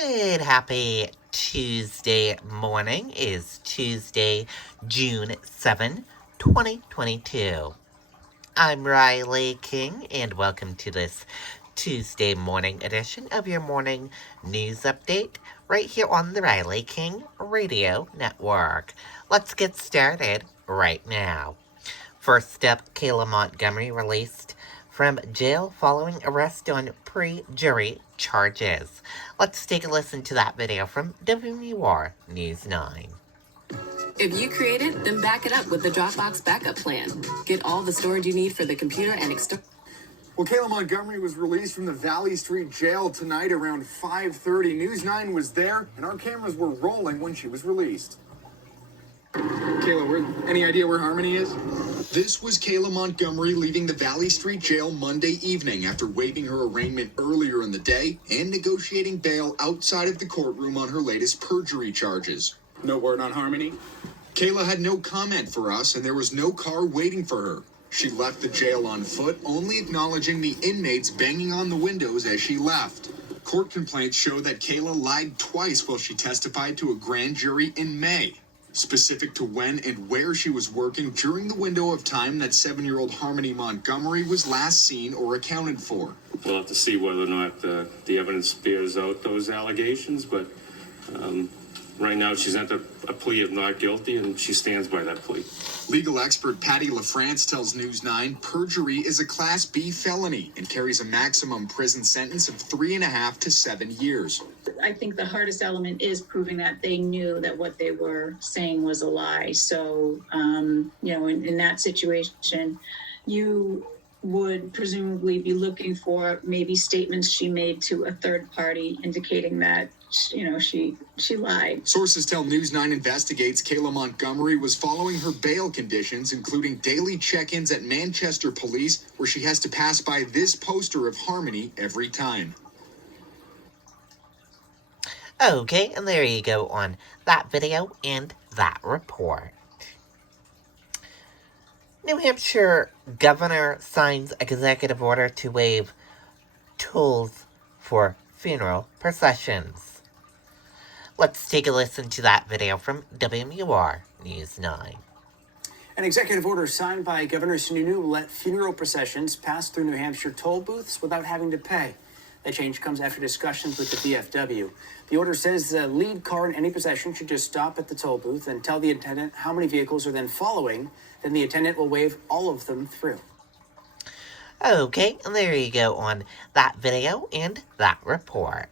Good, happy Tuesday morning. Is Tuesday, June 7, 2022. I'm Riley King, and welcome to this Tuesday morning edition of your morning news update right here on the Riley King Radio Network. Let's get started right now. First up, Kayla Montgomery released from jail following arrest on pre-jury charges. Let's take a listen to that video from WMUR News 9. If you create it, then back it up with the Dropbox backup plan. Get all the storage you need for the computer and external. Well, Kayla Montgomery was released from the Valley Street jail tonight around 5:30. News 9 was there, and our cameras were rolling when she was released. Kayla, any idea where Harmony is? This was Kayla Montgomery leaving the Valley Street jail Monday evening after waiving her arraignment earlier in the day and negotiating bail outside of the courtroom on her latest perjury charges. No word on Harmony? Kayla had no comment for us, and there was no car waiting for her. She left the jail on foot, only acknowledging the inmates banging on the windows as she left. Court complaints show that Kayla lied twice while she testified to a grand jury in May, specific to when and where she was working during the window of time that 7-year-old Harmony Montgomery was last seen or accounted for. We'll have to see whether or not the evidence bears out those allegations, but right now she's entered a plea of not guilty, and she stands by that plea. Legal expert Patty LaFrance tells News 9 perjury is a Class B felony and carries a maximum prison sentence of 3.5 to 7 years. I think the hardest element is proving that they knew that what they were saying was a lie. So, in that situation, you would presumably be looking for maybe statements she made to a third party indicating that, she lied. Sources tell News 9 investigates Kayla Montgomery was following her bail conditions, including daily check-ins at Manchester Police, where she has to pass by this poster of Harmony every time. Okay, and there you go on that video and that report. New Hampshire governor signs executive order to waive tolls for funeral processions. Let's take a listen to that video from WMUR News 9. An executive order signed by Governor Sununu will let funeral processions pass through New Hampshire toll booths without having to pay. That change comes after discussions with the VFW. The order says the lead car in any procession should just stop at the toll booth and tell the attendant how many vehicles are then following. Then the attendant will wave all of them through. Okay, and there you go on that video and that report.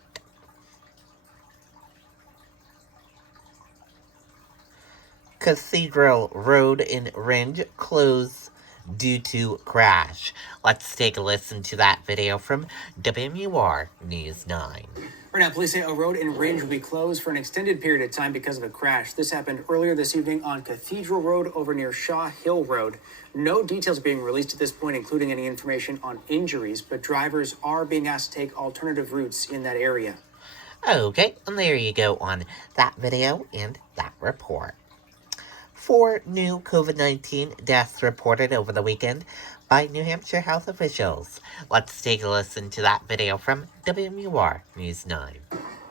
Cathedral Road in Rindge closed due to crash. Let's take a listen to that video from WMUR News 9. Right now, police say a road in Rindge will be closed for an extended period of time because of a crash. This happened earlier this evening on Cathedral Road over near Shaw Hill Road. No details being released at this point, including any information on injuries, but drivers are being asked to take alternative routes in that area. Okay, and there you go on that video and that report. 4 new COVID-19 deaths reported over the weekend by New Hampshire health officials. Let's take a listen to that video from WMUR News 9.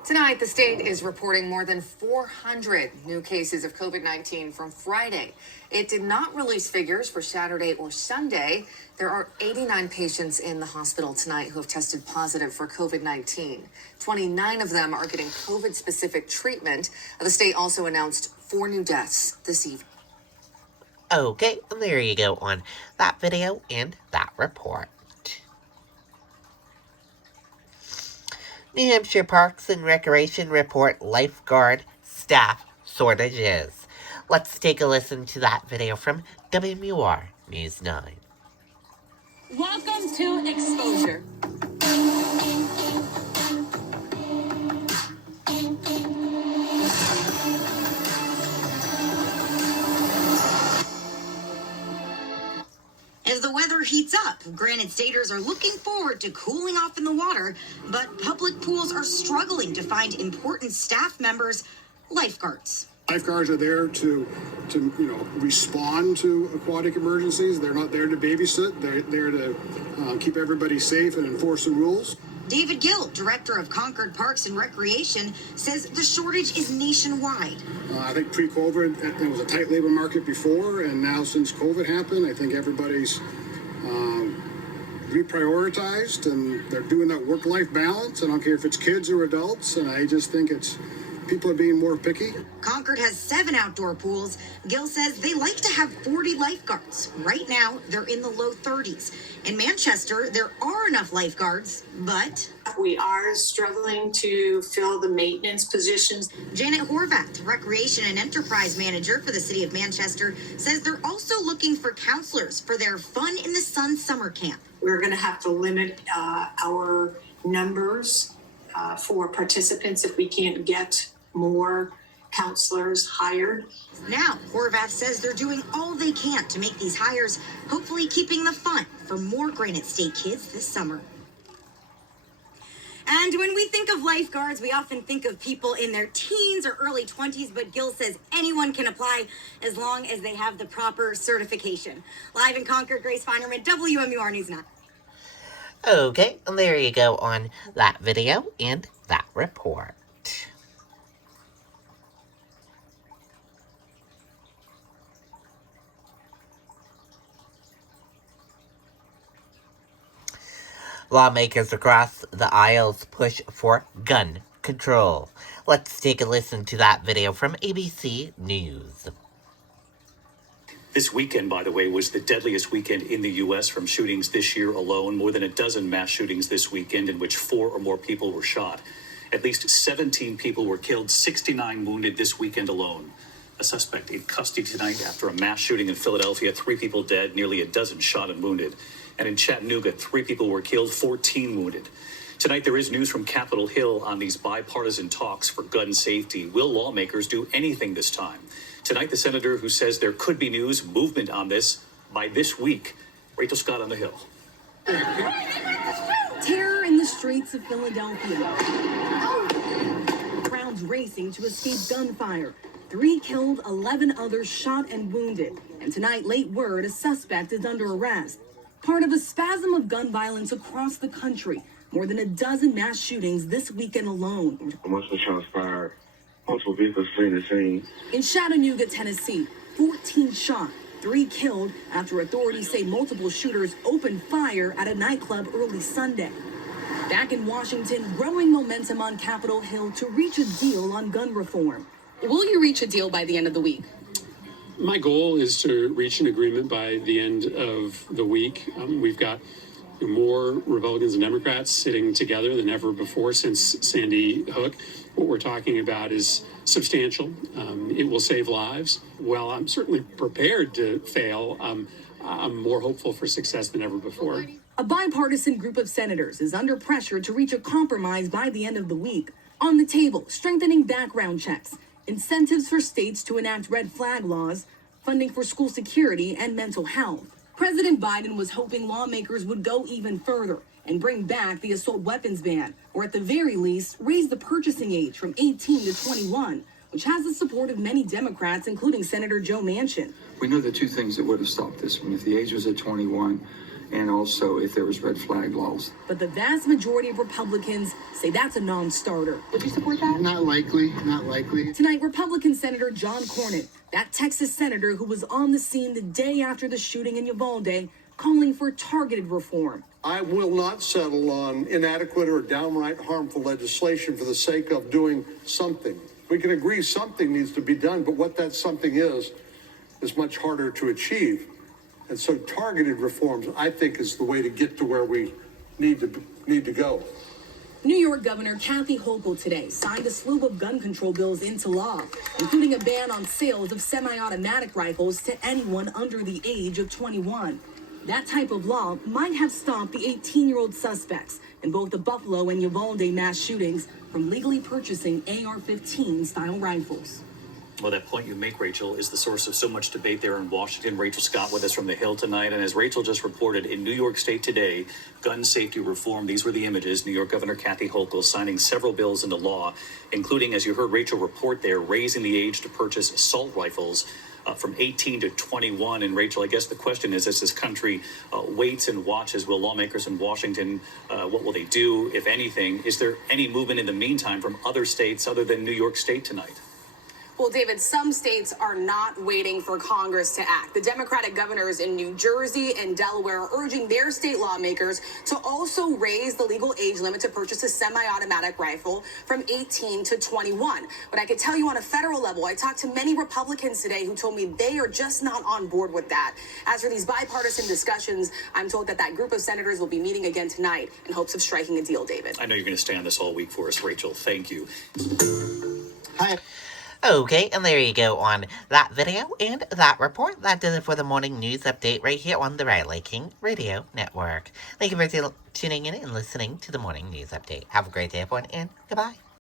Tonight, the state is reporting more than 400 new cases of COVID-19 from Friday. It did not release figures for Saturday or Sunday. There are 89 patients in the hospital tonight who have tested positive for COVID-19. 29 of them are getting COVID-specific treatment. The state also announced 4 new deaths this evening. Okay, and there you go on that video and that report. New Hampshire Parks and Recreation report lifeguard staff shortages. Let's take a listen to that video from WMUR News 9. Welcome to Exposure. As the weather heats up, Granite Staters are looking forward to cooling off in the water, but public pools are struggling to find important staff members, lifeguards. Lifeguards are there to respond to aquatic emergencies. They're not there to babysit. They're there to keep everybody safe and enforce the rules. David Gill, director of Concord Parks and Recreation, says the shortage is nationwide. I think pre-COVID, there was a tight labor market before, and now since COVID happened, I think everybody's reprioritized, and they're doing that work-life balance. I don't care if it's kids or adults, and I just think people are being more picky. Concord has 7 outdoor pools. Gill says they like to have 40 lifeguards. Right now, they're in the low 30s. In Manchester, there are enough lifeguards, but We are struggling to fill the maintenance positions. Janet Horvath, Recreation and Enterprise Manager for the City of Manchester, says they're also looking for counselors for their Fun in the Sun summer camp. We're going to have to limit our numbers for participants if we can't get more counselors hired. Now, Horvath says they're doing all they can to make these hires, hopefully keeping the fun for more Granite State kids this summer. And when we think of lifeguards, we often think of people in their teens or early 20s, but Gill says anyone can apply as long as they have the proper certification. Live in Concord, Grace Feinerman, WMUR News 9. Okay, and there you go on that video and that report. Lawmakers across the aisles push for gun control. Let's take a listen to that video from ABC News. This weekend, by the way, was the deadliest weekend in the U.S. from shootings this year alone. More than a dozen mass shootings this weekend in which 4 or more people were shot. At least 17 people were killed, 69 wounded this weekend alone. A suspect in custody tonight after a mass shooting in Philadelphia, 3 people dead, nearly a dozen shot and wounded. And in Chattanooga, 3 people were killed, 14 wounded. Tonight, there is news from Capitol Hill on these bipartisan talks for gun safety. Will lawmakers do anything this time? Tonight, the senator who says there could be movement on this by this week. Rachel Scott on the Hill. Terror in the streets of Philadelphia. Crowds racing to escape gunfire. 3 killed, 11 others shot and wounded. And tonight, late word, a suspect is under arrest. Part of a spasm of gun violence across the country. More than a dozen mass shootings this weekend alone. Multiple shots fired, multiple vehicles fleeing the scene. In Chattanooga, Tennessee, 14 shot, 3 killed after authorities say multiple shooters opened fire at a nightclub early Sunday. Back in Washington, growing momentum on Capitol Hill to reach a deal on gun reform. Will you reach a deal by the end of the week? My goal is to reach an agreement by the end of the week. We've got more Republicans and Democrats sitting together than ever before since Sandy Hook. What we're talking about is substantial. It will save lives. While I'm certainly prepared to fail, I'm more hopeful for success than ever before. A bipartisan group of senators is under pressure to reach a compromise by the end of the week. On the table, strengthening background checks, incentives for states to enact red flag laws, funding for school security and mental health. President Biden was hoping lawmakers would go even further and bring back the assault weapons ban, or at the very least, raise the purchasing age from 18 to 21, which has the support of many Democrats, including Senator Joe Manchin. We know the 2 things that would have stopped this one, if the age was at 21, and also if there was red flag laws. But the vast majority of Republicans say that's a non-starter. Would you support that? Not likely, not likely. Tonight, Republican Senator John Cornyn, that Texas senator who was on the scene the day after the shooting in Uvalde, calling for targeted reform. I will not settle on inadequate or downright harmful legislation for the sake of doing something. We can agree something needs to be done, but what that something is much harder to achieve. And so targeted reforms, I think, is the way to get to where we need to go. New York Governor Kathy Hochul today signed a slew of gun control bills into law, including a ban on sales of semi-automatic rifles to anyone under the age of 21. That type of law might have stopped the 18-year-old suspects in both the Buffalo and Uvalde mass shootings from legally purchasing AR-15 style rifles. Well, that point you make, Rachel, is the source of so much debate there in Washington. Rachel Scott with us from the Hill tonight. And as Rachel just reported, in New York State today, gun safety reform, these were the images. New York Governor Kathy Hochul signing several bills into law, including, as you heard Rachel report there, raising the age to purchase assault rifles. from 18 to 21. And Rachel, I guess the question is, as this country waits and watches, will lawmakers in Washington, what will they do, if anything? Is there any movement in the meantime from other states other than New York State tonight? Well, David, some states are not waiting for Congress to act. The Democratic governors in New Jersey and Delaware are urging their state lawmakers to also raise the legal age limit to purchase a semi-automatic rifle from 18 to 21. But I could tell you on a federal level, I talked to many Republicans today who told me they are just not on board with that. As for these bipartisan discussions, I'm told that group of senators will be meeting again tonight in hopes of striking a deal, David. I know you're going to stay on this all week for us, Rachel. Thank you. Hi. Okay, and there you go on that video and that report. That does it for the morning news update right here on the Riley King Radio Network. Thank you for tuning in and listening to the morning news update. Have a great day, everyone, and goodbye.